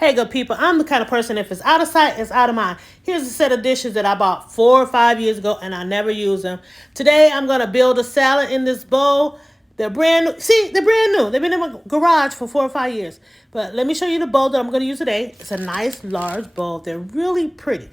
Hey, good people, I'm the kind of person, if it's out of sight, it's out of mind. Here's a set of dishes that I bought 4 or 5 years ago and I never use them. Today, I'm going to build a salad in this bowl. They're brand new. See, they're brand new. They've been in my garage for 4 or 5 years. But let me show you the bowl that I'm going to use today. It's a nice, large bowl. They're really pretty.